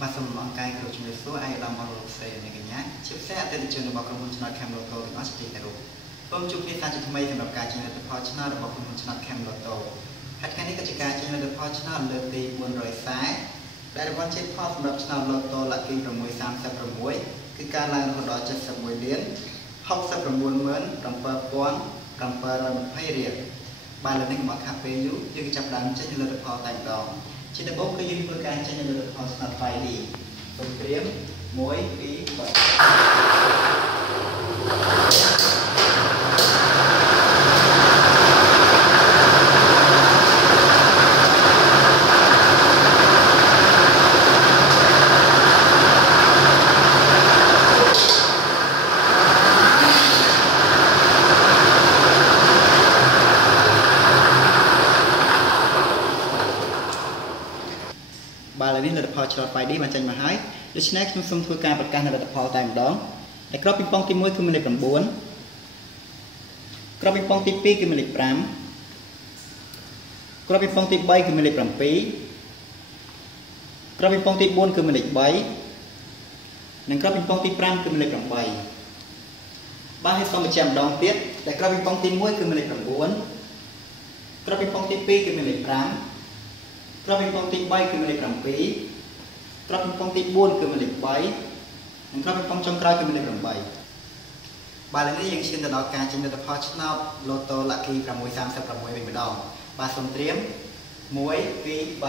បាទសូមអរគុណគ្រូជំរាបសួរអាយដាមអរលោកស្រីនិងកញ្ញាជាពិសេសអតិថិជនរបស់ក្រុមហ៊ុនឆ្នោត Camloto ទាំងអស់ជាទីគោរពសូមជួបគ្នាសាជាថ្មីសម្រាប់ការចេញលទ្ធផលឆ្នោតរបស់ក្រុមហ៊ុនឆ្នោត Camloto ហើយថ្ងៃនេះក៏ជាការចេញលទ្ធផលឆ្នោតលើកទី440ដែលរង្វាន់ជ័យផលសម្រាប់ឆ្នោត Lotto Lucky 636គឺការឡើងរហូតដល់71លាន697720រៀលបាទលើនេះមកខាប់ពេលយូរយើងចាប់ដើមចេញលទ្ធផលតែម្ដងជាដំបូងគឺយើងធ្វើការចេញលទ្ធផលស្នាដៃ 5D សូមត្រៀមបាទឥឡូវនេះលទ្ធផលឆ្នោត 5D បានចេញមកហើយដូច្នេះខ្ញុំសូមធ្វើការប្រកាសលទ្ធផលតែម្ដងដែលក្របពីប៉ុងទី1គឺមានលេខ9ក្របពីប៉ុងទី2គឺមានលេខ5ក្របពីប៉ុងទី3គឺមានលេខ7ក្របពីប៉ុងទី4គឺមានលេខ3និងក្របពីប៉ុងទី5គឺមានលេខ8បាទហើយសូមបញ្ជាក់ម្ដងទៀតដែលក្របពីប៉ុងទី1គឺមានលេខ9ក្របពីប៉ុងទី2គឺមានលេខ5ក្របពីប៉ុងទី3គឺមានលេខ7ក្របពីប៉ុងទី4គឺមានលេខ3និងក្របពីប៉ុងចុងក្រោយគឺមានលេខ8បាទឥឡូវនេះយើងឈានទៅដល់ការចេញលទ្ធផលឆ្នោត Lotto Lucky 636វិញម្ដងបាទសូមត្រៀម1 2 3ប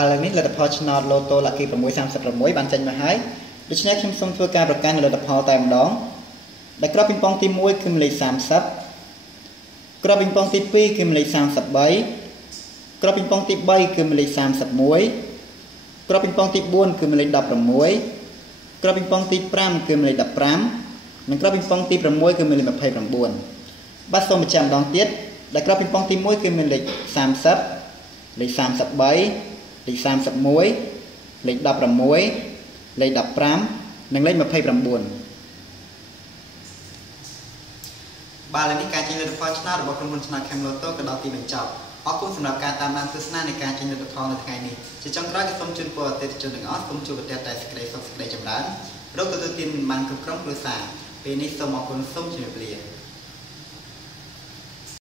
ាទឥឡូវនេះលទ្ធផលឆ្នោត Lotto Lucky 636បានចេញមកហើយដូច្នេះខ្ញុំសូមធ្វើការប្រកាសលទ្ធផលតែម្ដងដែលក្របពីប៉ុងទី1គឺមានលេខ30ក្របពីប៉ុងទី2គឺមានលេខ33ក្របពីប៉ុងទី3គឺមានលេខ31ក្របពីប៉ុងទី4គឺមានលេខ16ក្របពីប៉ុងទី5គឺមានលេខ15និងក្របពីប៉ុងទី6គឺមានលេខ29បាទសូមបញ្ជាក់ម្ដងទៀតដែលក្របពីប៉ុងទី1គឺមានលេខ30លេខ33លេខ31លេខ16លេខ15និងលេខ29បាទឥឡូវនេះការចេញលទ្ធផលឆ្នោតរបស់ក្រុមហ៊ុនឆ្នោត Camloto ក៏ដល់ទីបញ្ចប់អរគុណសម្រាប់ការតាមដានទស្សនានៃការចេញលទ្ធផលនៅថ្ងៃនេះជាចុងក្រោយក៏សូមជូនពរអតិថិជនទាំងអស់សូមជួបប្រទះតែសេចក្តីសុខសេចក្តីចម្រើនរកទទួលទានមិនបានគ្រប់ក្រុមគ្រួសារពេលនេះសូមអរគុណសូមជម្រាបលា